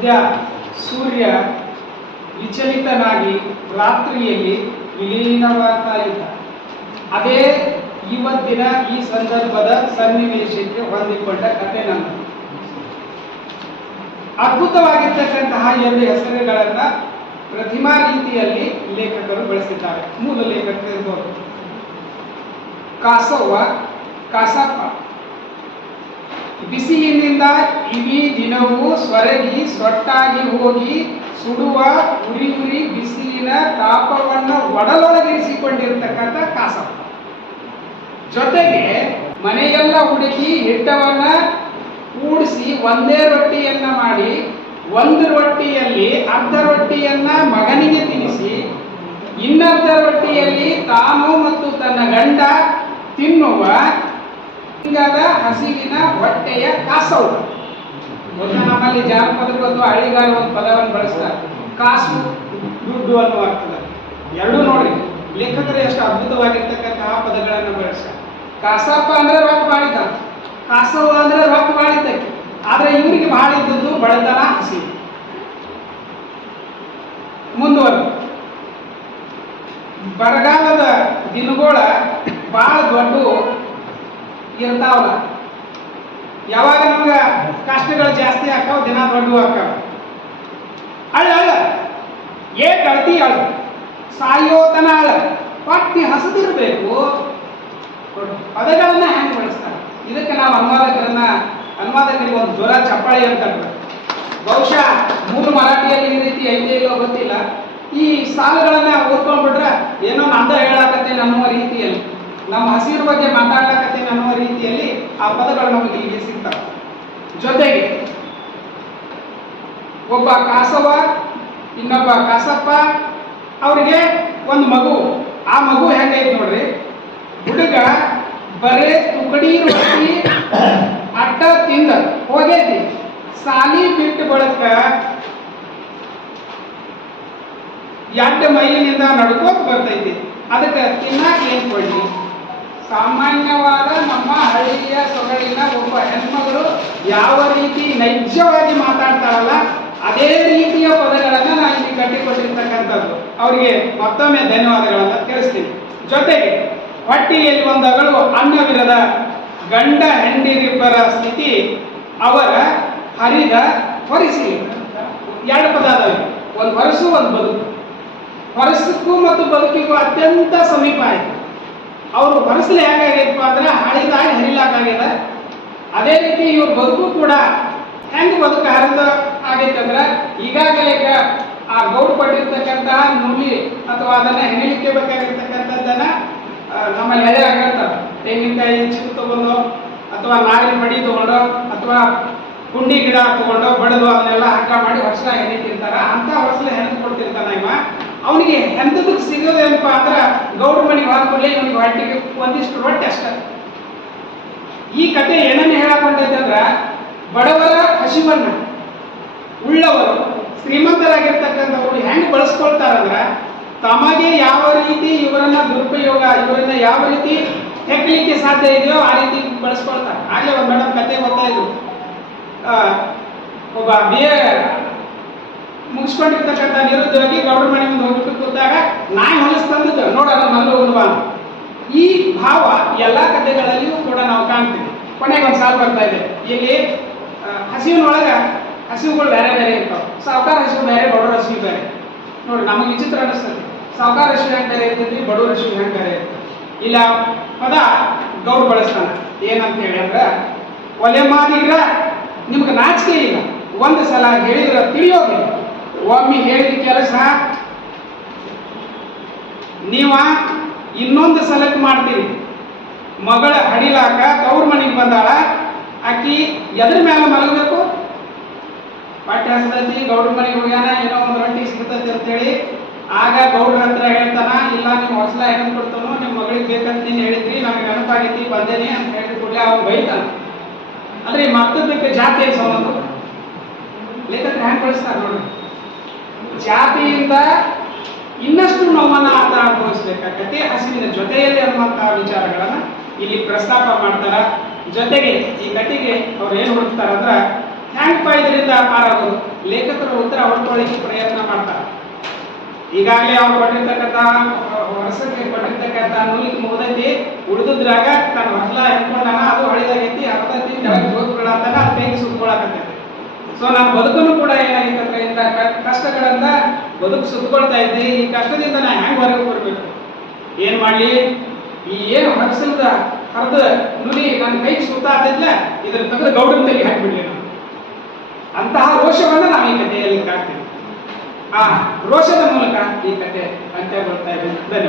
ಸದ್ಯ ಸೂರ್ಯ ವಿಚಲಿತನಾಗಿ ರಾತ್ರಿಯಲ್ಲಿ ವಿಲೀನವಾಗ್ತಾ ಇದ್ದ. ಅದೇ ಇವತ್ತಿನ ಈ ಸಂದರ್ಭದ ಸನ್ನಿವೇಶಕ್ಕೆ ಹೊಂದಿಕೊಂಡ ಕಥೆ ನನ್ನ ಅದ್ಭುತವಾಗಿರ್ತಕ್ಕಂತಹ ಎರಡು ಹೆಸರುಗಳನ್ನ ಪ್ರತಿಮಾ ರೀತಿಯಲ್ಲಿ ಲೇಖಕರು ಬಳಸಿದ್ದಾರೆ. ಮೂಲ ಲೇಖಕರು ಕಾಸವ್ವ ಕಾಸಪ್ಪ. ಬಿಸಿಲಿನಿಂದ ಇಡೀ ದಿನವೂ ಸ್ವರಗಿ ಸೊಟ್ಟಾಗಿ ಹೋಗಿ ಸುಡುವ ಉರಿ ಉರಿ ಬಿಸಿಲಿನ ತಾಪವನ್ನು ಒಡಲೊಳಗಿರಿಸಿಕೊಂಡಿರ್ತಕ್ಕಂಥ ಕಾಸ ಜೊತೆಗೆ ಮನೆಯೆಲ್ಲ ಹುಡುಕಿ ಹಿಟ್ಟವನ್ನ ಕೂಡಿಸಿ ಒಂದೇ ರೊಟ್ಟಿಯನ್ನ ಮಾಡಿ, ಒಂದು ರೊಟ್ಟಿಯಲ್ಲಿ ಅರ್ಧ ರೊಟ್ಟಿಯನ್ನ ಮಗನಿಗೆ ತಿನ್ನಿಸಿ, ಇನ್ನರ್ಧ ರೊಟ್ಟಿಯಲ್ಲಿ ತಾನು ಮತ್ತು ತನ್ನ ಗಂಡ ತಿನ್ನುವ ಹಿಂಗಾದ ಹಸಿವಿನ ಹೊಟ್ಟೆಯ ಕಾಸವು. ಒಂದು ನಮ್ಮಲ್ಲಿ ಜಾನಪದಕ್ಕೊಂದು ಹಳ್ಳಿಗಾರ ಒಂದು ಪದವನ್ನು ಬಳಸ್ತಾರೆ. ಕಾಸು ದುಡ್ಡು ಅನ್ನುವ ಎರಡೂ ನೋಡಿ, ಲೇಖಕರು ಎಷ್ಟು ಅದ್ಭುತವಾಗಿರ್ತಕ್ಕಂತಹ ಪದಗಳನ್ನು ಬಳಸ್ತಾರೆ. ಕಾಸಪ್ಪ ಅಂದ್ರೆ ರೊಕ್ಕ ಬಾಳಿದ್ದ ಕಾಸವ್ವ ಅಂದ್ರೆ ರೊಕ್ಕ ಬಾಳಿದ್ದಕ್ಕೆ. ಆದ್ರೆ ಇವರಿಗೆ ಬಹಳ ಇದ್ದದ್ದು ಬಡತನ ಹಸಿ ಮುಂದುವರೆದು. ಬರಗಾಲದ ದಿನಗಳ ಬಹಳ ದೊಡ್ಡ ಇರ್ತಾವಲ್ಲ? ಯಾವಾಗ ನಮ್ಗೆ ಕಷ್ಟಗಳು ಜಾಸ್ತಿ ಆಕಾವ ದಿನ ದೊಡ್ಡ ಆಕಾವ ಅಳ್ಳ ಅಳ್ಳ. ಏ ಕಳ್ತಿ ಅಳ ಸಾಯೋತನ ಅಳ ಪಟ್ಟಿ ಹಸದಿರ್ಬೇಕು. ಪದಗಳನ್ನ ಹೆಂಗೆ ಬಳಸ್ತಾರೆ? ಇದಕ್ಕೆ ನಾವು ಅನುವಾದಕರನ್ನ, ಅನುವಾದಕರಿಗೆ ಒಂದು ಜ್ವರ, ಚಪ್ಪಾಳಿ ಅಂತ ಬಹುಶಃ ಮೂರು ಮರಾಠಿಯಲ್ಲಿ ಈ ರೀತಿ ಐತೆ ಇಲ್ಲೋ ಗೊತ್ತಿಲ್ಲ. ಈ ಸಾಲುಗಳನ್ನ ಓದ್ಕೊಂಡ್ಬಿಟ್ರೆ ಏನೋ ನಂದ ಹೇಳಾಕತ್ತೇನೆ ಅನ್ನುವ ರೀತಿಯಲ್ಲಿ. ನಮ್ಮ ಹಸಿರು ಬಗ್ಗೆ ಮಾತಾಡಕತ್ತೀನಿ ಅನ್ನೋ ರೀತಿಯಲ್ಲಿ ಆ ಪದಗಳು ನಮಗೆ ಇಲ್ಲಿ ಸಿಗ್ತವೆ. ಜೊತೆಗೆ ಒಬ್ಬ ಕಾಸವ, ಇನ್ನೊಬ್ಬ ಕಾಸಪ್ಪ, ಅವರಿಗೆ ಒಂದು ಮಗು. ಆ ಮಗು ಹೆಂಗೈತೆ ನೋಡ್ರಿ? ಹುಡುಗ ಬರೇ ತುಕಡಿ ರೊಟ್ಟಿ, ಅಟ್ಟ ತಿಂದ ಹೋಗೈತಿ. ಸಾಲಿ ಬಿಟ್ಟು ಬಳಕ ಎಂಟು ಮೈಲಿನಿಂದ ನಡ್ಕೋತ ಬರ್ತೈತಿ. ಅದಕ್ಕೆ ತಿನ್ನಾಕ ಏನ್ ಕೊಡ್ಲಿ? ಸಾಮಾನ್ಯವಾದ ನಮ್ಮ ಹಳ್ಳಿಯ ಸೊಗಡಿನ ಒಬ್ಬ ಹೆಣ್ಮಗಳು ಯಾವ ರೀತಿ ನೈಜವಾಗಿ ಮಾತಾಡ್ತಾರಲ್ಲ ಅದೇ ರೀತಿಯ ಪದಗಳನ್ನ ನಾನು ಇಲ್ಲಿ ಕಟ್ಟಿಕೊಟ್ಟಿರ್ತಕ್ಕಂಥದ್ದು. ಅವರಿಗೆ ಮತ್ತೊಮ್ಮೆ ಧನ್ಯವಾದಗಳನ್ನು ತಿಳಿಸ್ತೀನಿ. ಜೊತೆಗೆ ಹೊಟ್ಟಿಯಲ್ಲಿ ಒಂದಗಳು ಅನ್ನವಿರದ ಗಂಡ ಹೆಂಡಿರಿಬ್ಬರ ಸ್ಥಿತಿ ಅವರ ಹರಿದ ಹೊರಿಸಿ ಎರಡು ಪದ ಅದಾವೆ ಒಂದು ಹೊರಸು, ಒಂದು ಬದುಕು. ಹೊರಸಕ್ಕೂ ಮತ್ತು ಬದುಕಿಗೂ ಅತ್ಯಂತ ಸಮೀಪ ಆಯ್ತು. ಅವರು ಮನಸ್ಸಲ್ಲಿ ಹೆಂಗಾಗೈತಪ್ಪ ಅಂದ್ರೆ ಹಳಿದಾಗಿ ಹರಿಲಾಕಾಗ್ಯದ. ಅದೇ ರೀತಿ ಇವ್ರ ಬದುಕು ಕೂಡ ಹೆಂಗ್ ಬದುಕು ಹರಿದ ಆಗೈತಂದ್ರೆ ಈಗಾಗಲೇ ಈಗ ಆ ಗೌಡ್ ಪಟ್ಟಿರ್ತಕ್ಕಂತಹ ನುಲಿ ಅಥವಾ ಅದನ್ನ ಹೆಣಿಲಿಕ್ಕೆ ಬೇಕಾಗಿರ್ತಕ್ಕಂಥದ್ದನ್ನ ನಮ್ಮ ಎಳೆ ಆಗಿರ್ತಾರೆ ತೆಂಗಿನಕಾಯಿ ಚಿಕ್ಕ ತಗೊಂಡು ಅಥವಾ ನಾರಿನ ಮಡಿ ತಗೊಂಡು ಅಥವಾ ಕುಂಡಿ ಗಿಡ ತಗೊಂಡು ಬಡದು ಅದನ್ನೆಲ್ಲ ಹಗ್ಗ ಮಾಡಿ ಹೊಸ ತಿಂತಾರ. ಅಂತ ಸಿಗೋದೇನಪ್ಪ ಅಂದ್ರೆ ಗೌಡ್ರ ಮನೆಗೆ ಇವನಿಗೆ ಹೊಟ್ಟಿಗೆ ಒಂದಿಷ್ಟು ರೊಟ್ಟಿ ಅಷ್ಟೇ. ಈ ಕತೆ ಏನನ್ನ ಹೇಳಕೊಂಡೈತೆ ಅಂದ್ರ ಬಡವರ ಹಸಿವನ್ನ ಉಳ್ಳವರು ಶ್ರೀಮಂತರಾಗಿರ್ತಕ್ಕಂಥವ್ರು ಹೆಂಗ್ ಬಳಸ್ಕೊಳ್ತಾರಂದ್ರ ತಮಗೆ ಯಾವ ರೀತಿ ಇವರನ್ನ ದುರುಪಯೋಗ ಇವರನ್ನ ಯಾವ ರೀತಿ ಹೆಕ್ಲಿಕ್ಕೆ ಸಾಧ್ಯ ಇದೆಯೋ ಆ ರೀತಿ ಬಳಸ್ಕೊಳ್ತಾರೆ. ಹಾಗೆ ಒಂದು ಮೇಡಮ್ ಕತೆ ಗೊತ್ತಾ ಇದ್ರು. ಆ, ಒಬ್ಬ ಬಿ ಎ ಮುಗಿಸ್ಕೊಂಡಿರ್ತಕ್ಕಂಥ ನಿರುದ್ಯೋಗಿ ಗೌರ್ಮೆಂಟ್ ಮುಂದೆ ಹೋಗ್ಬಿಟ್ಟು ನಾಯಿ ಹೊಲಸ್ ತಂದಿದ್ದು. ನೋಡ ಅದನ್ನ ಮಲ್ಲು ಈ ಭಾವ ಎಲ್ಲ ಕಥೆಗಳಲ್ಲಿಯೂ ಕೂಡ ನಾವು ಕಾಣ್ತೀವಿ. ಕೊನೆಗೆ ಒಂದು ಸಾಲು ಬರ್ತಾ ಇದೆ. ಇಲ್ಲಿ ಹಸಿವಿನೊಳಗೆ ಹಸಿವುಗಳು ಬೇರೆ ಬೇರೆ ಇರ್ತಾವ. ಸಾವುಕಾರ ಹಸಿವು ಬೇರೆ, ಬಡವರ ಹಸಿವು ಬೇರೆ. ನೋಡಿ, ನಮಗೆ ವಿಚಿತ್ರ ಅನಿಸ್ತದೆ. ಸಾವುಕಾರ ಹಸಿವು ಹೆಂಗೆ ಬೇರೆ ಇರ್ತೈತಿ, ಬಡವರ ಹಸಿವು ಹೆಂಗೆ ಬೇರೆ ಇಲ್ಲ, ಪದ ಗೌರ್ ಬಳಸ್ತಾನೆ. ಏನಂತ ಹೇಳಿ ಒಲೆ ಮಾದಿಗ್ರ ನಿಮ್ಗೆ ನಾಚಿಕೆ ಇಲ್ಲ. ಒಂದು ಸಲ ಹೇಳಿದ್ರೆ ತಿಳಿಯೋದಿಲ್ಲ. ಒಮ್ಮೆ ಹೇಳಿದ ಕೆಲಸ ನೀವ ಇನ್ನೊಂದು ಸೆಲೆಕ್ಟ್ ಮಾಡ್ತೀರಿ. ಮಗಳ ಹಡಿಲಾಕ ತವ್ರ ಮನೆಗೆ ಬಂದಾಳ, ಆಕಿ ಎದ್ರ ಮೇಲೆ ಮಲಗಬೇಕು? ಪಟ್ಟೆ ಹಸ್ತೈತಿ ಗೌಡ್ರ ಮನೆಗೆ ಹೋಗ್ಯಾನ, ಏನೋ ಒಂದು ರೊಟ್ಟಿ ಸಿಗ್ತೈತಿ ಅಂತೇಳಿ. ಆಗ ಗೌಡ್ರ ಹತ್ರ ಹೇಳ್ತಾನ, ಇಲ್ಲ ನಿಮ್ಮ ಹೊಸಲ ಹೆಣ್ಣು ಕೊಡ್ತಾನೋ ನಿಮ್ಮ ಮಗಳಿಗೆ ಬೇಕಂತ ನೀನು ಹೇಳಿದ್ರಿ ನನಗೆ ನೆನಪಾಗೈತಿ, ಬಂದೇನೆ ಅಂತ ಹೇಳಿ ಕೂಡಲೇ ಅವ್ನು ಬೈತಾನ. ಅಂದ್ರೆ ಈ ಮತ್ತದಕ್ಕೆ ಜಾತಿ ಸಂಬಂಧ? ಲೇಖಕರು ಹ್ಯಾಂಗ್ ಬಳಸ್ತಾರೆ ನೋಡ್ರಿ? ಜಾತಿಯಿಂದ ಇನ್ನಷ್ಟು ನೋವನ್ನ ಆತ ಅನುಭವಿಸ್ಬೇಕಾಗತ್ತೆ ಹಸಿವಿನ ಜೊತೆಯಲ್ಲಿ ಅನ್ನುವಂತಹ ವಿಚಾರಗಳನ್ನ ಇಲ್ಲಿ ಪ್ರಸ್ತಾಪ ಮಾಡ್ತಾರ. ಜೊತೆಗೆ ಈ ಕಥೆಗೆ ಅವ್ರು ಏನು ಹುಡುಕ್ತಾರ ಅಂದ್ರ ಹ್ಯಾಂಗಪ್ಪ ಇದರಿಂದ ಪಾರಾಗೋದು ಲೇಖಕರು ಉತ್ತರ ಹೊಡ್ಕೊಳ್ಳಿಕ್ಕೆ ಪ್ರಯತ್ನ ಮಾಡ್ತಾರ. ಈಗಾಗಲೇ ಅವ್ರು ಕೊಟ್ಟಿರ್ತಕ್ಕಂಥ ವರ್ಷಕ್ಕೆ ಕೊಟ್ಟಿರ್ತಕ್ಕಂಥ ನೂಲಿಗೆ ಮುಗ್ದೈತಿ, ಉಳಿದುದ್ರಾಗ ತನ್ನ ಹೊಸಲ ಎತ್ಕೊಂಡಾನ ಅದು ಹಳಿದಾಗೈತಿ, ಅರ್ಧತಿ ಕೆಳಗೆ ಜೋತ್ಕೊಳ್ಳಂತಾಗ ಅದು ಬೇಗ ಸುತ್ಕೊಳಕತ್ತೈತಿ ಸೊ ನನ್ನ ಬದುಕನ್ನು ಕೂಡ ಏನಾಗಿತ್ತು ಇಂತ ಇಂಥ ಕ- ಕಷ್ಟಗಳಿಂದ ಬದುಕು ಸುತ್ತಕೊಳ್ತಾ ಇದ್ದೆ, ಈ ಕಷ್ಟದಿಂದ ನಾ ಹ್ಯಾಂಗ ಹೊರಗೆ ಬರ್ಬೇಕು? ಏನ್ ಮಾಡ್ಲಿ? ಈ ಏನು ಹಡಸಲ್ದ ಹರಿದ ನುಲಿ ನನ್ನ ಕೈಗೆ ಸುತ್ತಾತಿದ್ಲ ಇದ್ರ ತೆಗೆದು ಗೌಡನ ತಲೆ ಹಾಕ್ಬಿಡ್ಲಿ ನಾನು. ಅಂತಹ ರೋಷವನ್ನ ನಾವು ಈ ಕಥೆಯಲ್ಲಿ ಕಾಣ್ತೀವಿ ಆ ರೋಷದ ಮೂಲಕ ಈ ಕಥೆ ಅಂತ್ಯಗೊಳ್ತಾ ಇದೆ. ಧನ್ಯವಾದ.